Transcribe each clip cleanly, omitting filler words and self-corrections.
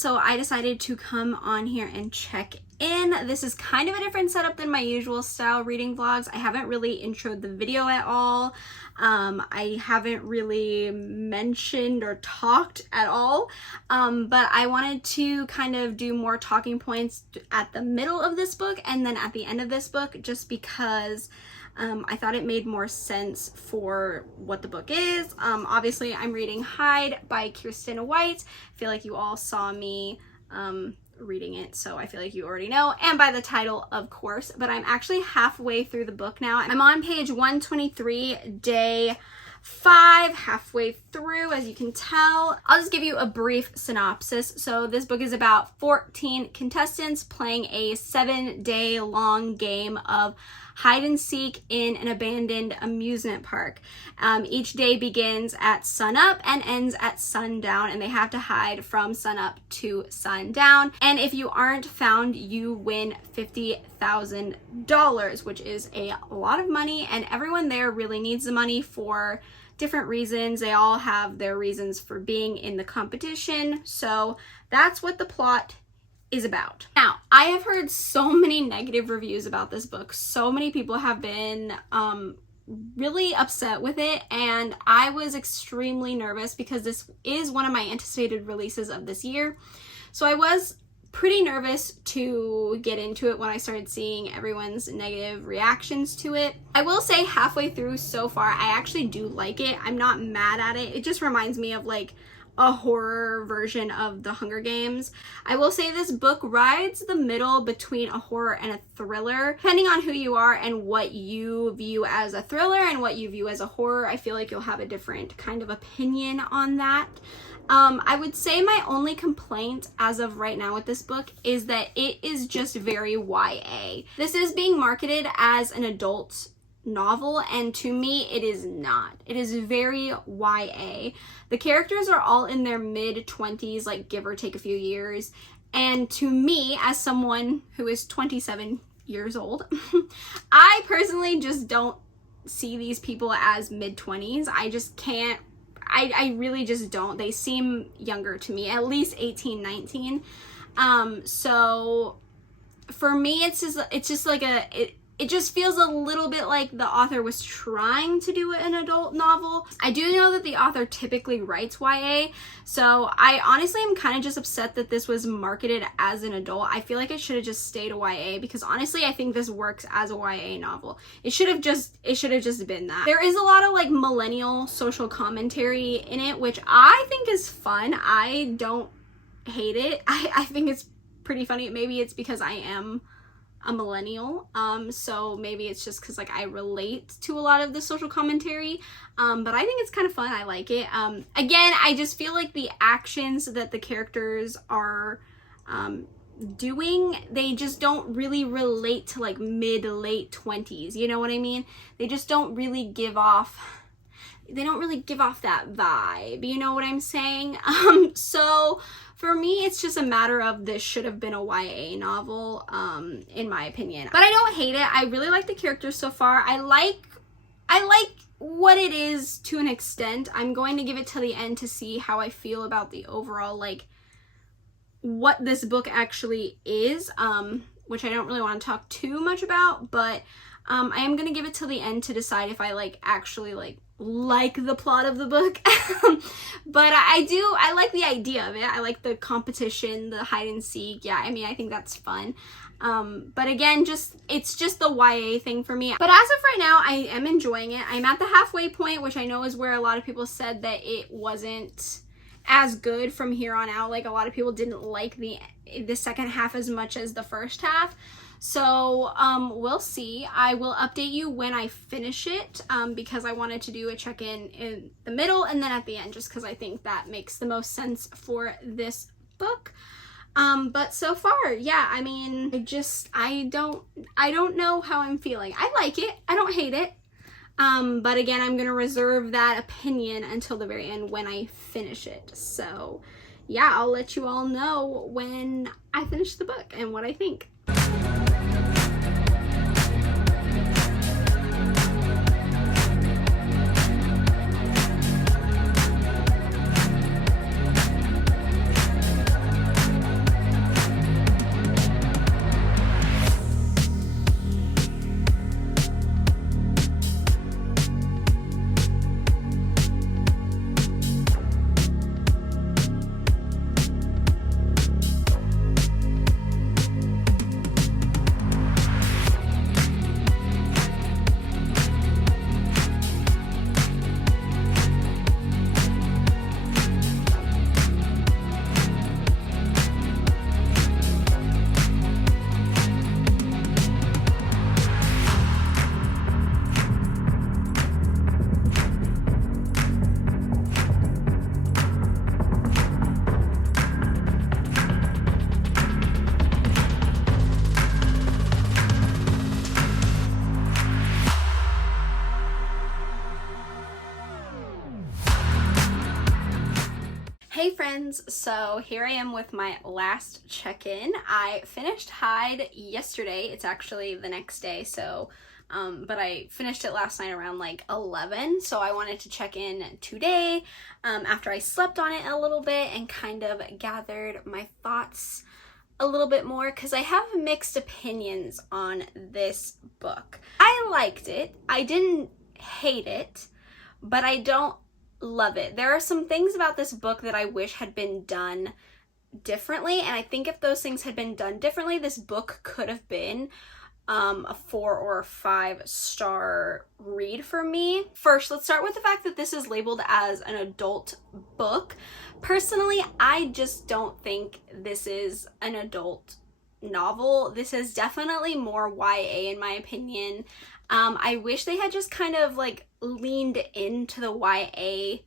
so I decided to come on here and check in. This is kind of a different setup than my usual style reading vlogs. I haven't really introed the video at all. I haven't really mentioned or talked at all, but I wanted to kind of do more talking points at the middle of this book and then at the end of this book, just because I thought it made more sense for what the book is. Obviously, I'm reading Hide by Kiersten White. I feel like you all saw me reading it, so I feel like you already know, and by the title, of course. But I'm actually halfway through the book now. I'm on page 123, day 5, halfway through, as you can tell. I'll just give you a brief synopsis. So this book is about 14 contestants playing a 7-day long game of hide and seek in an abandoned amusement park. Each day begins at sunup and ends at sundown, and they have to hide from sunup to sundown. And if you aren't found, you win $50,000, which is a lot of money, and everyone there really needs the money for different reasons. They all have their reasons for being in the competition. So that's what the plot is about. Now, I have heard so many negative reviews about this book. So many people have been really upset with it, and I was extremely nervous because this is one of my anticipated releases of this year. So I was pretty nervous to get into it when I started seeing everyone's negative reactions to it. I will say halfway through so far, I actually do like it. I'm not mad at it. It just reminds me of like a horror version of the Hunger Games. I will say this book rides the middle between a horror and a thriller. Depending on who you are and what you view as a thriller and what you view as a horror, I feel like you'll have a different kind of opinion on that. I would say my only complaint as of right now with this book is that it is just very YA. This is being marketed as an adult novel, and to me it is not. It is very YA. The characters are all in their mid-20s, like give or take a few years, and to me, as someone who is 27 years old, I personally just don't see these people as mid-20s. I just can't. I really just don't. They seem younger to me, at least 18, 19. So for me, it's just like it just feels a little bit like the author was trying to do an adult novel. I do know that the author typically writes YA, so I honestly am kind of just upset that this was marketed as an adult. I feel like it should have just stayed a YA, because honestly, I think this works as a YA novel. It should have just been that. There is a lot of like millennial social commentary in it, which I think is fun. I don't hate it. I think it's pretty funny. Maybe it's because I am a millennial, so maybe it's just because like I relate to a lot of the social commentary, but I think it's kind of fun. I like it. Again, I just feel like the actions that the characters are doing, they just don't really relate to like mid-late 20s, you know what I mean? They just don't really give off that vibe, you know what I'm saying? So for me, it's just a matter of this should have been a YA novel, in my opinion. But I don't hate it. I really like the characters so far. I like what it is to an extent. I'm going to give it till the end to see how I feel about the overall, like, what this book actually is, which I don't really want to talk too much about, but I am going to give it till the end to decide if I actually like the plot of the book. But I like the idea of it. I like the competition, the hide and seek. Yeah, I mean, I think that's fun. But again, it's just the YA thing for me. But as of right now, I am enjoying it. I'm at the halfway point, which I know is where a lot of people said that it wasn't as good from here on out. Like, a lot of people didn't like the second half as much as the first half. So we'll see. I will update you when I finish it, because I wanted to do a check-in in the middle and then at the end, just because I think that makes the most sense for this book. But so far, yeah, I mean, I don't know how I'm feeling. I like it. I don't hate it. But again, I'm gonna reserve that opinion until the very end when I finish it. So yeah, I'll let you all know when I finish the book and what I think. Hey friends, so here I am with my last check-in. I finished Hyde yesterday. It's actually the next day, so but I finished it last night around like 11, so I wanted to check in today after I slept on it a little bit and kind of gathered my thoughts a little bit more because I have mixed opinions on this book. I liked it. I didn't hate it, but I don't love it. There are some things about this book that I wish had been done differently, and I think if those things had been done differently, this book could have been a 4 or 5 star read for me. First, let's start with the fact that this is labeled as an adult book. Personally, I just don't think this is an adult novel. This is definitely more YA in my opinion. I wish they had just kind of like leaned into the YA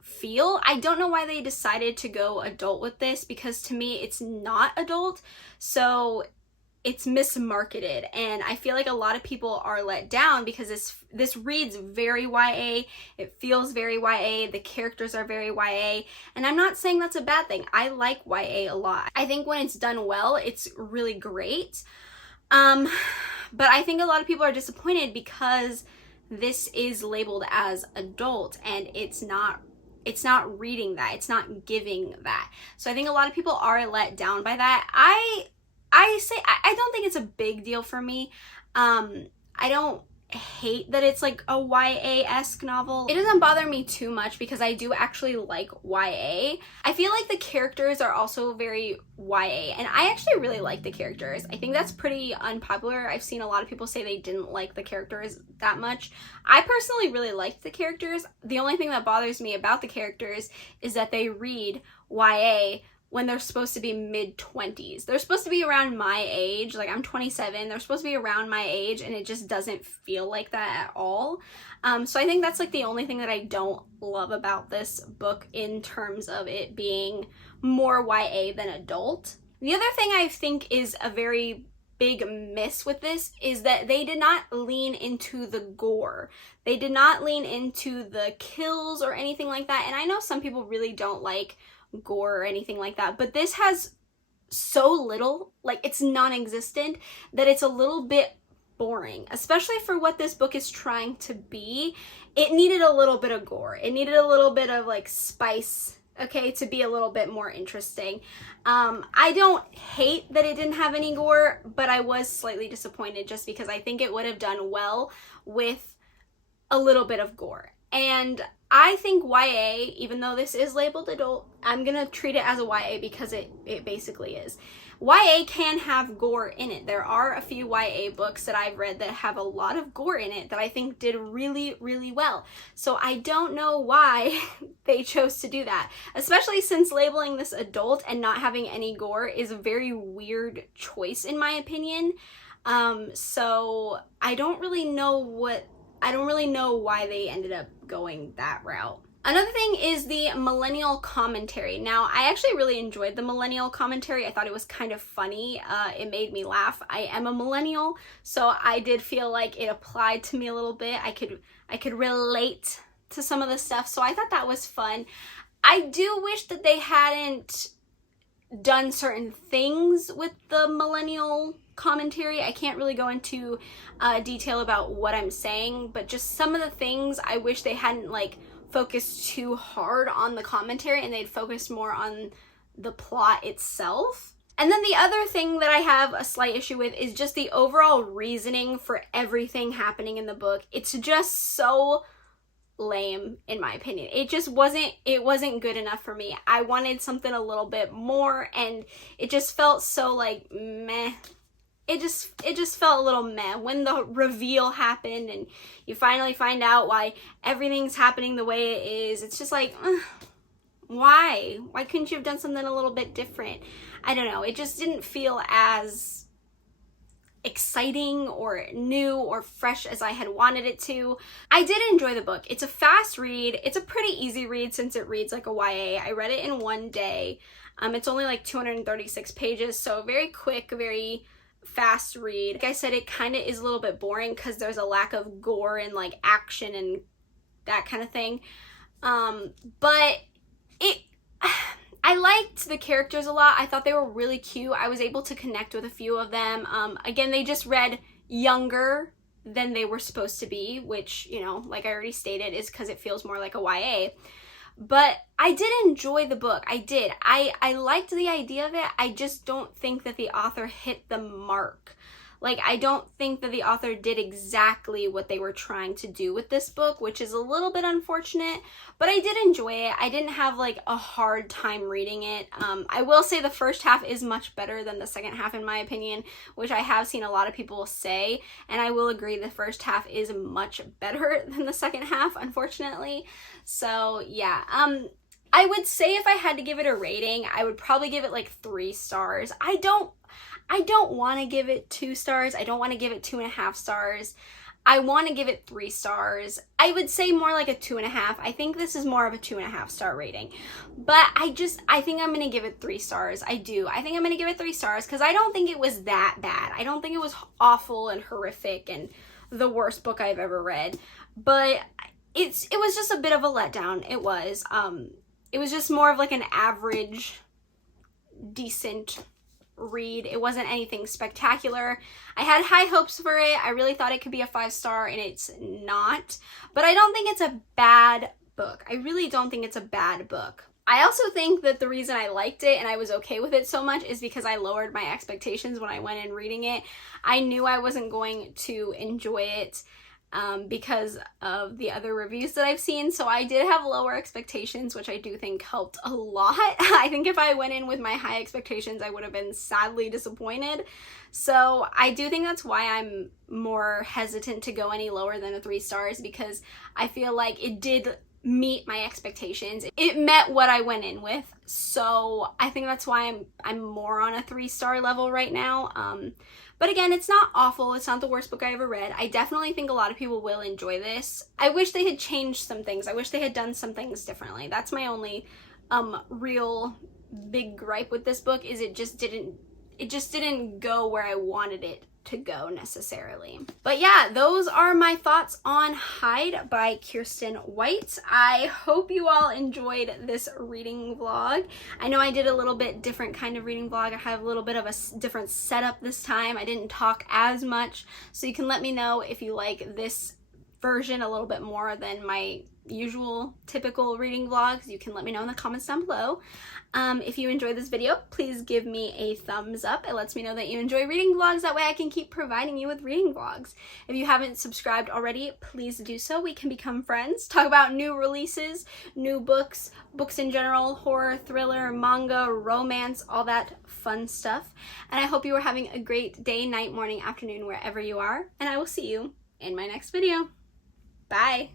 feel. I don't know why they decided to go adult with this, because to me it's not adult, so it's mismarketed, and I feel like a lot of people are let down because this reads very YA, it feels very YA, the characters are very YA, and I'm not saying that's a bad thing. I like YA a lot. I think when it's done well, it's really great. But I think a lot of people are disappointed because this is labeled as adult and it's not reading that, it's not giving that. So I think a lot of people are let down by that. I don't think it's a big deal for me. I don't hate that it's like a YA-esque novel. It doesn't bother me too much because I do actually like YA. I feel like the characters are also very YA, and I actually really like the characters. I think that's pretty unpopular. I've seen a lot of people say they didn't like the characters that much. I personally really liked the characters. The only thing that bothers me about the characters is that they read YA when they're supposed to be mid-20s. They're supposed to be around my age. Like, I'm 27. They're supposed to be around my age, and it just doesn't feel like that at all. So I think that's like the only thing that I don't love about this book in terms of it being more YA than adult. The other thing I think is a very big miss with this is that they did not lean into the gore. They did not lean into the kills or anything like that. And I know some people really don't like gore or anything like that, but this has so little, like it's non-existent, that it's a little bit boring, especially for what this book is trying to be. It needed a little bit of gore. It needed a little bit of like spice, okay, to be a little bit more interesting. I don't hate that it didn't have any gore, but I was slightly disappointed just because I think it would have done well with a little bit of gore. And I think YA, even though this is labeled adult, I'm gonna treat it as a YA because it basically is. YA can have gore in it. There are a few YA books that I've read that have a lot of gore in it that I think did really, really well. So I don't know why they chose to do that, especially since labeling this adult and not having any gore is a very weird choice in my opinion. So I don't really know why they ended up going that route. Another thing is the millennial commentary. Now, I actually really enjoyed the millennial commentary. I thought it was kind of funny. It made me laugh. I am a millennial, so I did feel like it applied to me a little bit. I could relate to some of the stuff, so I thought that was fun. I do wish that they hadn't done certain things with the millennial commentary. I can't really go into detail about what I'm saying, but just some of the things I wish they hadn't like focused too hard on the commentary and they'd focused more on the plot itself. And then the other thing that I have a slight issue with is just the overall reasoning for everything happening in the book. It's just so lame in my opinion. It wasn't good enough for me. I wanted something a little bit more, and it just felt so like meh. It just felt a little meh when the reveal happened and you finally find out why everything's happening the way it is. It's just like, why couldn't you have done something a little bit different? I don't know, it just didn't feel as exciting or new or fresh as I had wanted it to. I did enjoy the book. It's a fast read. It's a pretty easy read since it reads like a YA. I read it in one day. It's only like 236 pages, so very quick, very fast read. Like I said, it kind of is a little bit boring because there's a lack of gore and like action and that kind of thing. But I liked the characters a lot. I thought they were really cute. I was able to connect with a few of them. Again, they just read younger than they were supposed to be, which, you know, like I already stated, is because it feels more like a YA. But I did enjoy the book. I did. I liked the idea of it. I just don't think that the author hit the mark. Like, I don't think that the author did exactly what they were trying to do with this book, which is a little bit unfortunate, but I did enjoy it. I didn't have like a hard time reading it. I will say the first half is much better than the second half in my opinion, which I have seen a lot of people say, and I will agree the first half is much better than the second half, unfortunately. So yeah, I would say if I had to give it a rating, I would probably give it like 3 stars. I don't want to give it 2 stars. I don't want to give it 2.5 stars. I want to give it 3 stars. I would say more like a 2.5. I think this is more of a 2.5 star rating. But I think I'm going to give it 3 stars. I do. I think I'm going to give it 3 stars because I don't think it was that bad. I don't think it was awful and horrific and the worst book I've ever read. But it was just a bit of a letdown. It was. It was just more of like an average, decent read. It wasn't anything spectacular. I had high hopes for it. I really thought it could be a 5-star and it's not. But I don't think it's a bad book. I really don't think it's a bad book. I also think that the reason I liked it and I was okay with it so much is because I lowered my expectations when I went in reading it. I knew I wasn't going to enjoy it because of the other reviews that I've seen. So I did have lower expectations, which I do think helped a lot. I think if I went in with my high expectations, I would have been sadly disappointed. So I do think that's why I'm more hesitant to go any lower than a 3 stars, because I feel like it did meet my expectations. It met what I went in with. So I think that's why I'm more on a 3-star level right now. But again, it's not awful. It's not the worst book I ever read. I definitely think a lot of people will enjoy this. I wish they had changed some things. I wish they had done some things differently. That's my only real big gripe with this book, is it just didn't go where I wanted it to go necessarily. But yeah, those are my thoughts on Hide by Kiersten White. I hope you all enjoyed this reading vlog. I know I did a little bit different kind of reading vlog. I have a little bit of a different setup this time. I didn't talk as much, so you can let me know if you like this version a little bit more than my usual typical reading vlogs. You can let me know in the comments down below. If you enjoyed this video, please give me a thumbs up. It lets me know that you enjoy reading vlogs. That way I can keep providing you with reading vlogs. If you haven't subscribed already, please do so. We can become friends, talk about new releases, new books, books in general, horror, thriller, manga, romance, all that fun stuff. And I hope you are having a great day, night, morning, afternoon, wherever you are. And I will see you in my next video. Bye.